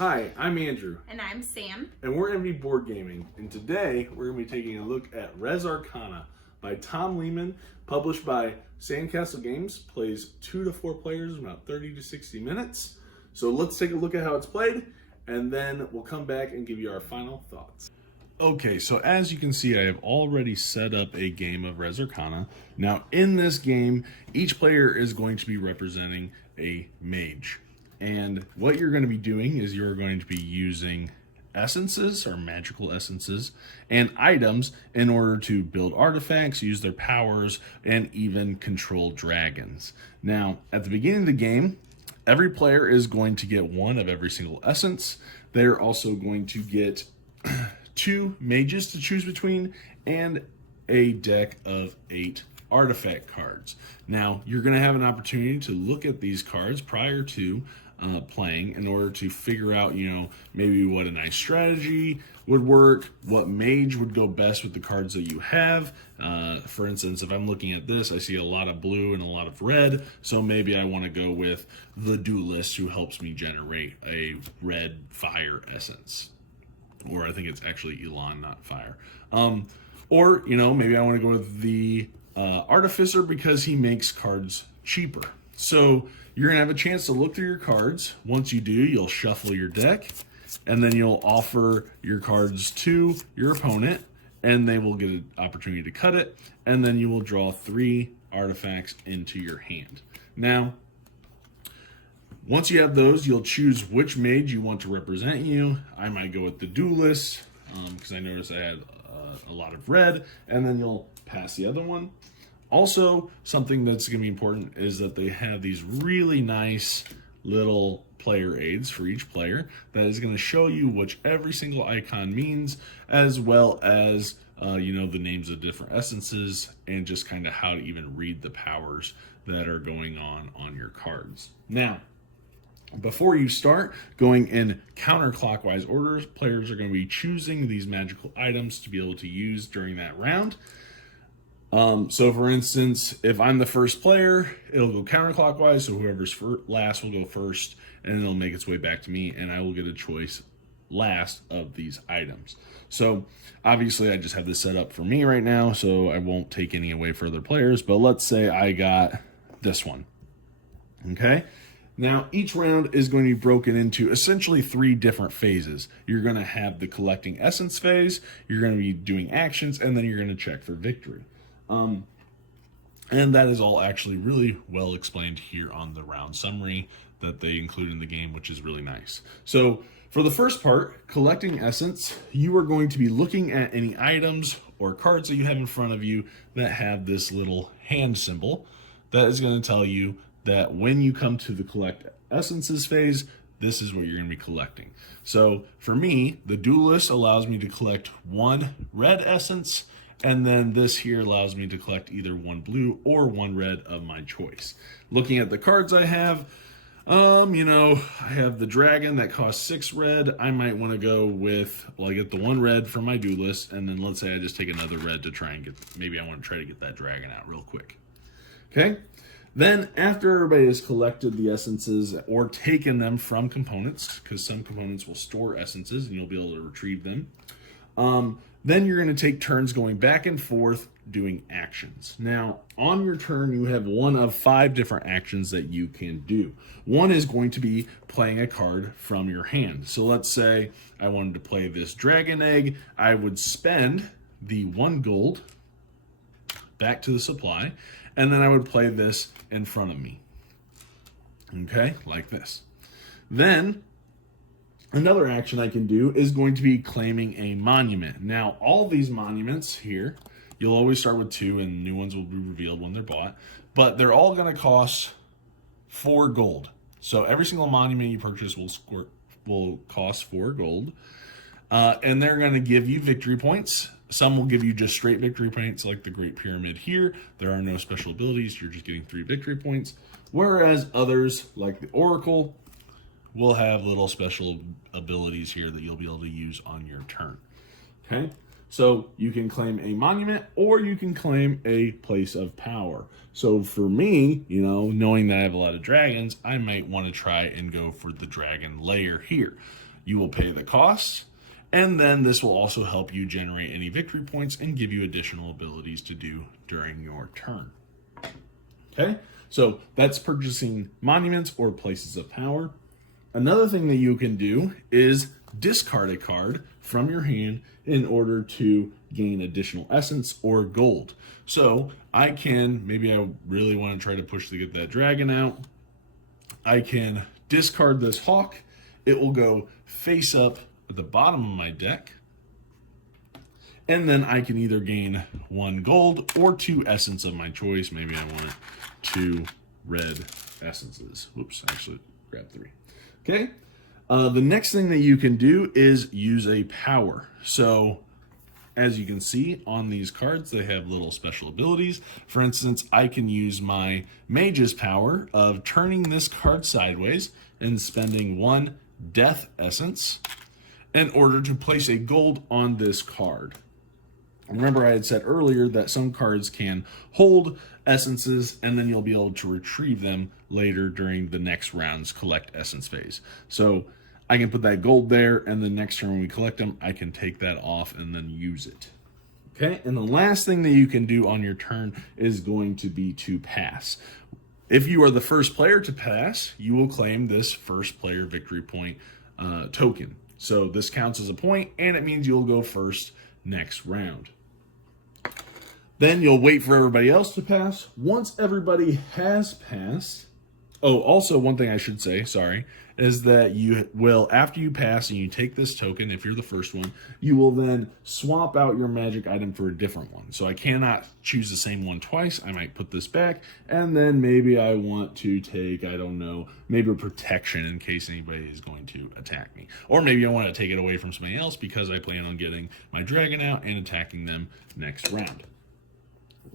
Hi, I'm Andrew. And I'm Sam. And we're MV Board Gaming. And today we're going to be taking a look at Res Arcana by Tom Lehman, published by Sandcastle Games. Plays 2 to 4 players in about 30 to 60 minutes. So let's take a look at how it's played, and then we'll come back and give you our final thoughts. Okay, so as you can see, I have already set up a game of Res Arcana. Now, in this game, each player is going to be representing a mage. And what you're going to be doing is you're going to be using essences or magical essences and items in order to build artifacts, use their powers, and even control dragons. Now, at the beginning of the game, every player is going to get one of every single essence. They're also going to get 2 mages to choose between and a deck of 8 artifact cards. Now, you're going to have an opportunity to look at these cards prior to playing in order to figure out, maybe what a nice strategy would work, what mage would go best with the cards that you have. For instance, if I'm looking at this, I see a lot of blue and a lot of red, so maybe I want to go with the duelist who helps me generate a red fire essence. Or I think it's actually Elon, not fire. Or, maybe I want to go with the artificer because he makes cards cheaper. So you're going to have a chance to look through your cards. Once you do, you'll shuffle your deck, and then you'll offer your cards to your opponent, and they will get an opportunity to cut it, and then you will draw 3 artifacts into your hand. Now, once you have those, you'll choose which mage you want to represent you. I might go with the duelist, because I noticed I had a lot of red, and then you'll pass the other one. Also, something that's going to be important is that they have these really nice little player aids for each player that is going to show you what every single icon means, as well as the names of different essences and just kind of how to even read the powers that are going on your cards. Now, before you start going in counterclockwise orders, players are going to be choosing these magical items to be able to use during that round. So for instance, if I'm the first player, it'll go counterclockwise, so whoever's last will go first, and it'll make its way back to me, and I will get a choice last of these items. So obviously I just have this set up for me right now, so I won't take any away for other players, but let's say I got this one. Okay? Now, each round is going to be broken into essentially 3 different phases. You're going to have the collecting essence phase, you're going to be doing actions, and then you're going to check for victory. And that is all actually really well explained here on the round summary that they include in the game, which is really nice. So for the first part, collecting essence, you are going to be looking at any items or cards that you have in front of you that have this little hand symbol. That is going to tell you that when you come to the collect essences phase, this is what you're going to be collecting. So for me, the duelist allows me to collect 1 red essence, and then this here allows me to collect either 1 blue or 1 red of my choice. Looking at the cards I have, I have the dragon that costs 6 red. I might want to go with, I get the 1 red from my duelist, and then let's say I just take another red to try and maybe I want to try to get that dragon out real quick. Okay? Then, after everybody has collected the essences or taken them from components, because some components will store essences and you'll be able to retrieve them, then you're going to take turns going back and forth doing actions. Now, on your turn, you have one of 5 different actions that you can do. One is going to be playing a card from your hand. So let's say I wanted to play this dragon egg. I would spend the 1 gold back to the supply, and then I would play this in front of me. Okay, like this. Then another action I can do is going to be claiming a monument. Now, all these monuments here, you'll always start with 2, and new ones will be revealed when they're bought, but they're all going to cost 4 gold. So every single monument you purchase will cost 4 gold, and they're going to give you victory points. Some will give you just straight victory points, like the Great Pyramid here. There are no special abilities. You're just getting 3 victory points. Whereas others, like the Oracle, will have little special abilities here that you'll be able to use on your turn. Okay? So you can claim a monument or you can claim a place of power. So for me, knowing that I have a lot of dragons, I might want to try and go for the dragon lair here. you will pay the cost. And then this will also help you generate any victory points and give you additional abilities to do during your turn. Okay, so that's purchasing monuments or places of power. Another thing that you can do is discard a card from your hand in order to gain additional essence or gold. So I can, maybe I really want to try to push to get that dragon out. I can discard this hawk. It will go face up at the bottom of my deck. And then I can either gain 1 gold or 2 essence of my choice. Maybe I want 2 red essences. Whoops, actually grab 3. Okay. The next thing that you can do is use a power. So as you can see on these cards, they have little special abilities. For instance, I can use my mage's power of turning this card sideways and spending 1 death essence in order to place a gold on this card. Remember, I had said earlier that some cards can hold essences and then you'll be able to retrieve them later during the next round's collect essence phase. So I can put that gold there, and the next turn when we collect them, I can take that off and then use it. Okay, and the last thing that you can do on your turn is going to be to pass. If you are the first player to pass, you will claim this first player victory point token. So this counts as a point, and it means you'll go first next round. Then you'll wait for everybody else to pass. Once everybody has passed, also one thing I should say, sorry, is that you will, after you pass and you take this token, if you're the first one, you will then swap out your magic item for a different one. So I cannot choose the same one twice. I might put this back, and then maybe I want to take, I don't know, maybe a protection in case anybody is going to attack me. Or maybe I want to take it away from somebody else because I plan on getting my dragon out and attacking them next round.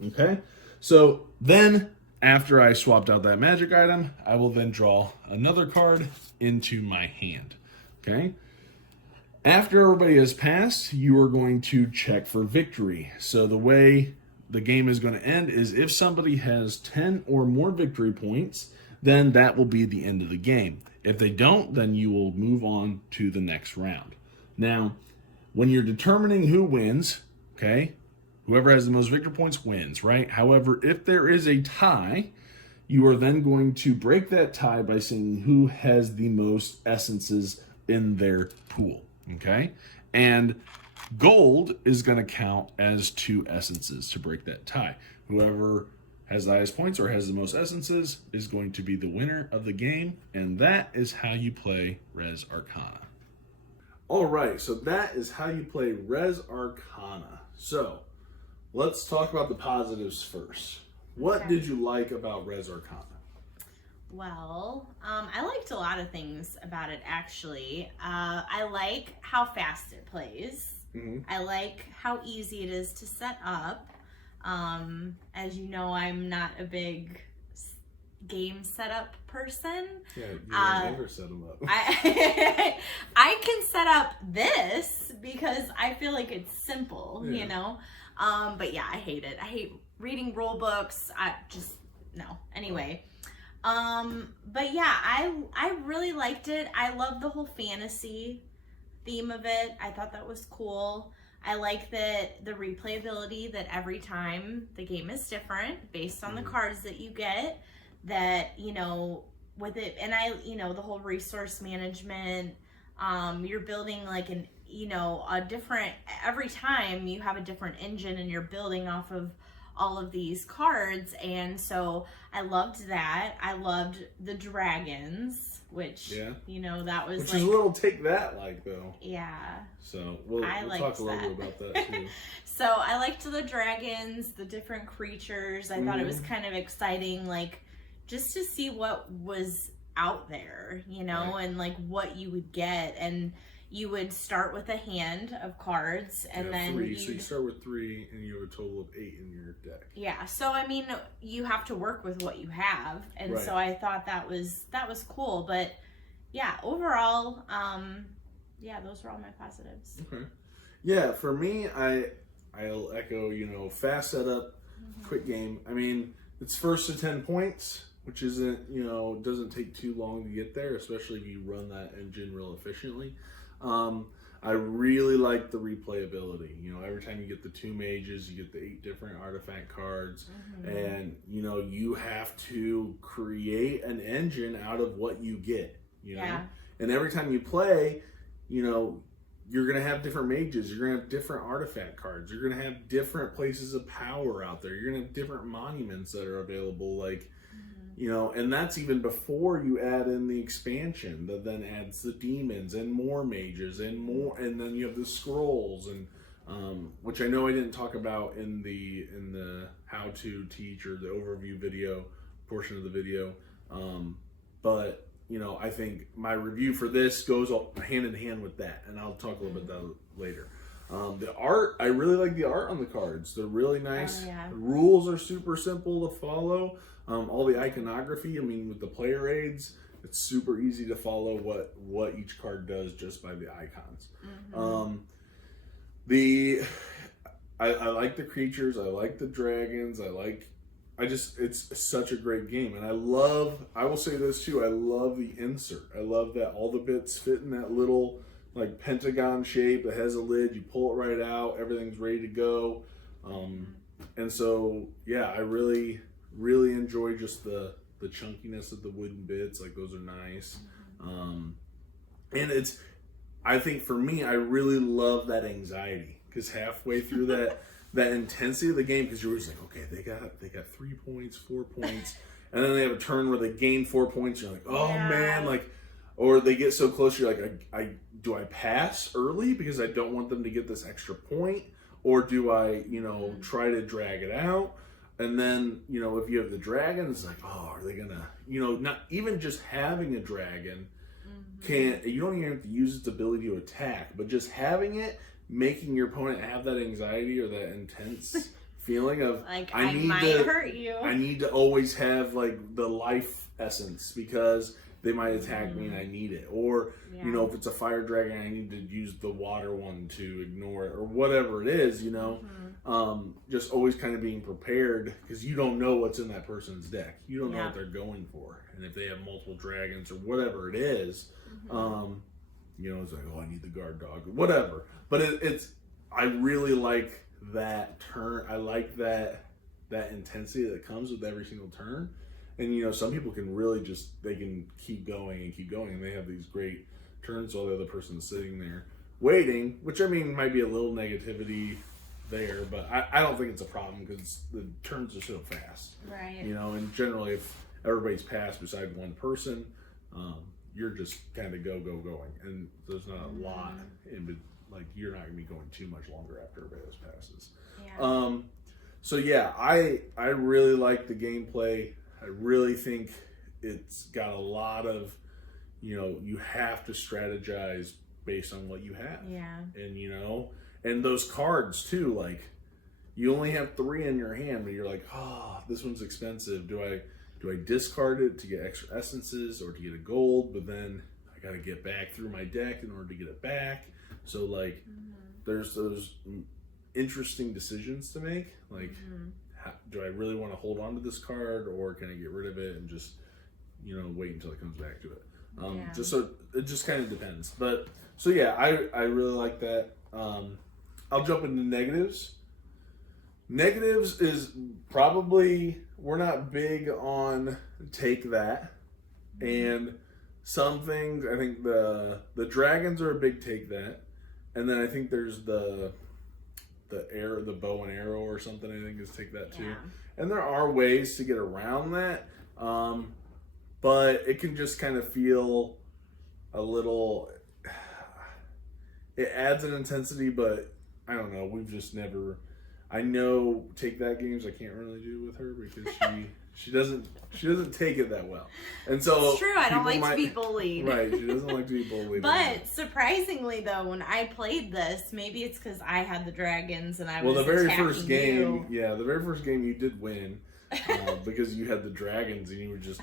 Okay, so then after I swapped out that magic item, I will then draw another card into my hand. Okay, after everybody has passed, you are going to check for victory. So the way the game is going to end is if somebody has 10 or more victory points, then that will be the end of the game. If they don't, then you will move on to the next round. Now, when you're determining who wins, okay, whoever has the most victory points wins, right? However, if there is a tie, you are then going to break that tie by saying who has the most essences in their pool, okay? And gold is going to count as 2 essences to break that tie. Whoever has the highest points or has the most essences is going to be the winner of the game, and that is how you play Res Arcana. All right, so that is how you play Res Arcana. So let's talk about the positives first. What did you like about Res Arcana? Well, I liked a lot of things about it, actually. I like how fast it plays. Mm-hmm. I like how easy it is to set up. As you know, I'm not a big game setup person. Yeah, you never set them up. I can set up this because I feel like it's simple, you know? But yeah, I hate it. I hate reading rule books. No. Anyway. But yeah, I really liked it. I love the whole fantasy theme of it. I thought that was cool. I like that the replayability, that every time the game is different based on the cards that you get, that, you know, with it, and the whole resource management, you're building like every time you have a different engine and you're building off of all of these cards. And so I loved that. I loved the dragons, which, that was which is a little take that though. Yeah. So we'll talk a little bit about that too. So I liked the dragons, the different creatures. I thought it was kind of exciting, just to see what was out there, right. And what you would get. And you would start with a hand of cards, and then 3. So you start with 3, and you have a total of 8 in your deck. Yeah. So I mean, you have to work with what you have, and right. So I thought that was cool. But yeah, overall, those were all my positives. Okay. Yeah, for me, I'll echo. Fast setup, quick game. I mean, it's first to 10 points. which isn't, doesn't take too long to get there, especially if you run that engine real efficiently. I really like the replayability. Every time you get the 2 mages, you get the 8 different artifact cards, and you have to create an engine out of what you get. And every time you play, you're gonna have different mages. You're gonna have different artifact cards. You're gonna have different places of power out there. You're gonna have different monuments that are available, and that's even before you add in the expansion that then adds the demons and more mages and more, and then you have the scrolls, and which I know I didn't talk about in the how to teach or the overview video portion of the video, but I think my review for this goes hand in hand with that, and I'll talk a little bit about that later. The art, I really like the art on the cards. They're really nice. Oh, yeah. The rules are super simple to follow. All the iconography, with the player aids, it's super easy to follow what each card does just by the icons. I like the creatures. I like the dragons. It's such a great game. And I will say this too, I love the insert. I love that all the bits fit in that little pentagon shape that has a lid. You pull it right out, everything's ready to go. And so, yeah, I really enjoy just the chunkiness of the wooden bits. Those are nice. And I think for me, I really love that anxiety, because halfway through that intensity of the game, because you're always like, okay, they got 3 points, 4 points, and then they have a turn where they gain 4 points. You're like, oh man, or they get so close, you're like, do I pass early because I don't want them to get this extra point, or do I, try to drag it out? And then, if you have the dragon, it's like, oh, are they gonna, not even just having a dragon, you don't even have to use its ability to attack, but just having it, making your opponent have that anxiety or that intense feeling of, I might hurt you. I need to always have the life essence, because they might attack me and I need it. Or, if it's a fire dragon, I need to use the water one to ignore it, or whatever it is, just always kind of being prepared, because you don't know what's in that person's deck. You don't know what they're going for. And if they have multiple dragons or whatever it is, it's like, oh, I need the guard dog, whatever. But I really like that turn. I like that intensity that comes with every single turn. And, some people can really they can keep going and keep going. And they have these great turns while the other person's sitting there waiting, which might be a little negativity there, but I don't think it's a problem, because the turns are so fast. Right. And generally if everybody's passed beside one person, you're just kind of going. And there's not a lot in, you're not going to be going too much longer after everybody else passes. Yeah. So yeah, I really like the gameplay. I really think it's got a lot of, you have to strategize based on what you have. Yeah. And, and those cards too, you only have 3 in your hand, but you're like, oh, this one's expensive. Do I discard it to get extra essences or to get a gold? But then I got to get back through my deck in order to get it back. So there's those interesting decisions to make. Do I really want to hold on to this card, or can I get rid of it and just, wait until it comes back to it? Just so it just kind of depends. But so yeah, I really like that. I'll jump into negatives. Negatives is probably, we're not big on take that, and some things, I think the dragons are a big take that, and then I think there's the bow and arrow or something, I think is take that too. Yeah. And there are ways to get around that, but it can just kind of feel a little, it adds an intensity, but I don't know, we've just never, I know take that games I can't really do with her, because she doesn't take it that well. And so it's true, I don't like to be bullied. Right, she doesn't like to be bullied. But surprisingly though, when I played this, maybe it's because I had the dragons and I was the very attacking first game, you. the very first game you did win, because you had the dragons and you were just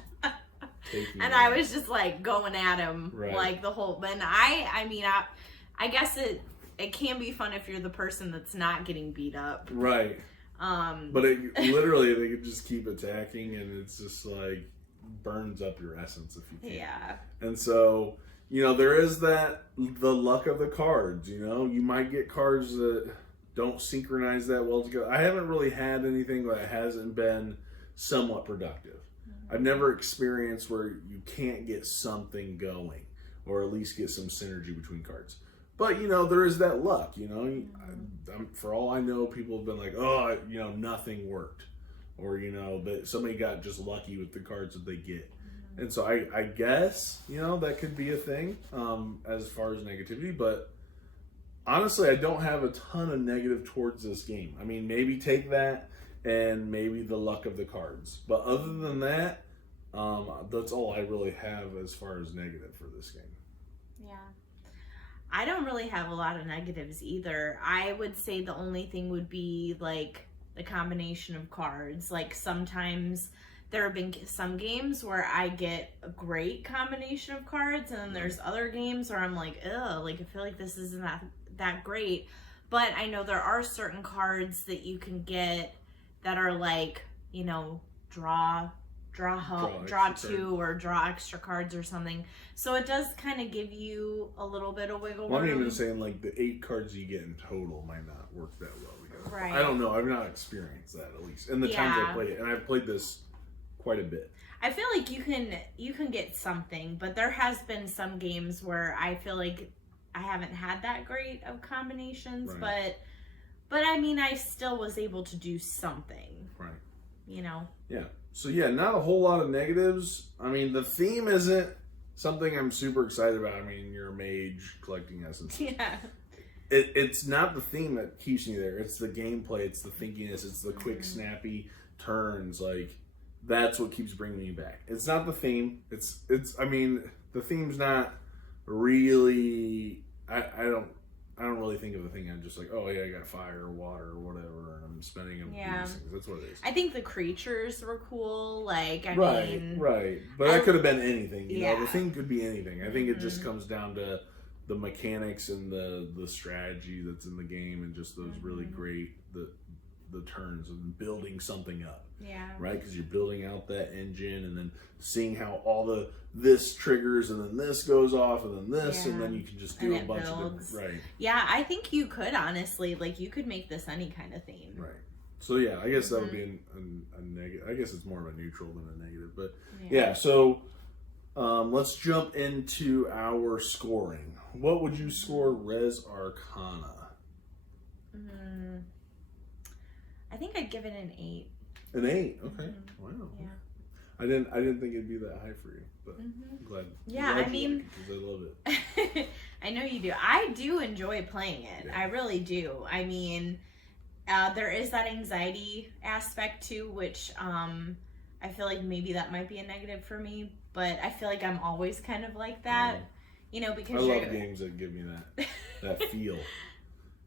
taking and them. I was just going at him the whole. And I guess it can be fun if you're the person that's not getting beat up. Right. But literally they could just keep attacking, and it's just burns up your essence if you can. Yeah. And so, there is the luck of the cards. You might get cards that don't synchronize that well together. I haven't really had anything that hasn't been somewhat productive. I've never experienced where you can't get something going, or at least get some synergy between cards. But, there is that luck, for all I know, people have been like, oh, nothing worked. Or, that somebody got just lucky with the cards that they get. And so I guess, that could be a thing as far as negativity. But honestly, I don't have a ton of negative towards this game. I mean, maybe take that and maybe the luck of the cards. But other than that, that's all I really have as far as negative for this game. Yeah. I don't really have a lot of negatives either. I would say the only thing would be like the combination of cards. Like sometimes there have been some games where I get a great combination of cards, and then there's other games where I'm like, ugh, like I feel like this isn't that great. But I know there are certain cards that you can get that are like, draw two or draw extra cards or something. So it does kind of give you a little bit of wiggle room. I'm even saying like the 8 cards you get in total might not work that well together. Right. I don't know. I've not experienced that, at least in the times I played it, and I've played this quite a bit. I feel like you can get something, but there has been some games where I feel like I haven't had that great of combinations, right. but I mean I still was able to do something. Right. Yeah. So not a whole lot of negatives. I mean, the theme isn't something I'm super excited about. I mean, you're a mage collecting essences. Yeah. It's not the theme that keeps me there. It's the gameplay. It's the thinkiness. It's the quick, snappy turns. Like, that's what keeps bringing me back. It's not the theme. I mean, the theme's not really. I don't really think of a thing. I'm just like, oh yeah, I got fire or water or whatever, and I'm spending them. Yeah. These things. That's what it is. I think the creatures were cool. Like, I mean, right. But that could have been anything. You yeah. know, the thing could be anything. I think it just comes down to the mechanics and the strategy that's in the game, and just those really great the turns and building something up. Yeah. Right, because you're building out that engine, and then seeing how this triggers, and then this goes off, and then this, and then you can just do a bunch of different. Right. Yeah, I think you could honestly, like, you could make this any kind of theme. Right. So yeah, I guess that would be a negative. I guess it's more of a neutral than a negative, but yeah. So let's jump into our scoring. What would you score Res Arcana? I think I'd give it an 8. An 8? Okay. Wow. Yeah. I didn't think it'd be that high for you, but I'm glad. Yeah, I mean, because I love it. I know you do. I do enjoy playing it. Yeah. I really do. I mean, there is that anxiety aspect too, which I feel like maybe that might be a negative for me, but I feel like I'm always kind of like that, because I love games that give me that feel.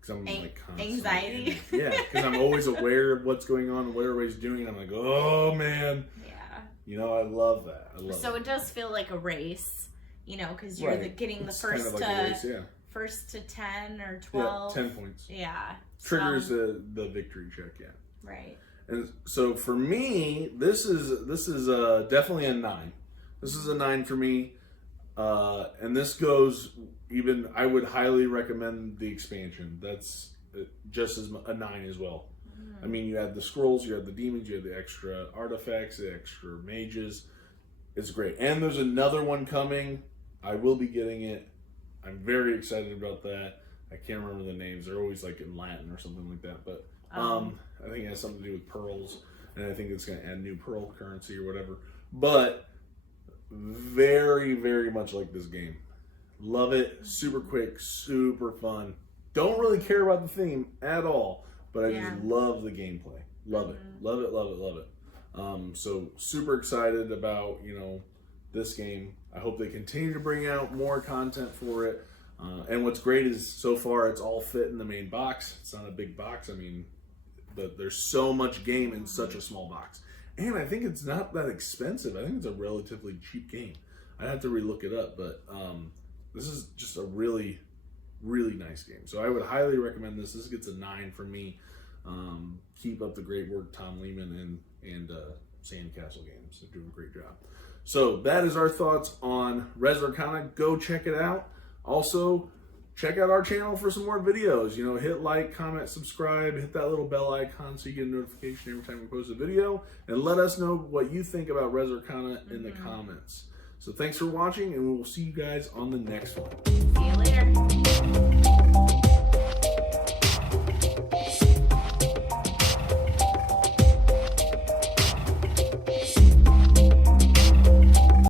I'm like anxiety. Yeah, because I'm always aware of what's going on and what everybody's doing. And I'm like, oh man. Yeah. I love that. So it does feel like a race, because you're getting the first kind of like a race, first to 10 or 12. Yeah, 10 points. Yeah. Triggers the victory check. Yeah. Right. And so for me, this is definitely a 9. This is a 9 for me. And this goes even, I would highly recommend the expansion. That's just as a 9 as well. I mean, you have the scrolls, you have the demons, you have the extra artifacts, the extra mages. It's great. And there's another one coming. I will be getting it. I'm very excited about that. I can't remember the names. They're always like in Latin or something like that. But I think it has something to do with pearls. And I think it's going to add new pearl currency or whatever. But very, very much like this game. Love it. Super quick, super fun. Don't really care about the theme at all, but I just love the gameplay. Love it. Love it, love it, love it. So super excited about, this game. I hope they continue to bring out more content for it. And what's great is so far it's all fit in the main box. It's not a big box. I mean, there's so much game in such a small box. And I think it's not that expensive. I think it's a relatively cheap game. I'd have to relook it up, but this is just a really, really nice game. So I would highly recommend this. This gets a 9 from me. Keep up the great work, Tom Lehman, and Sandcastle Games. They're doing a great job. So that is our thoughts on Res Arcana. Go check it out. Also, check out our channel for some more videos. You know, hit like, comment, subscribe, hit that little bell icon so you get a notification every time we post a video, and let us know what you think about Res Arcana in the comments. So thanks for watching, and we will see you guys on the next one. See you later.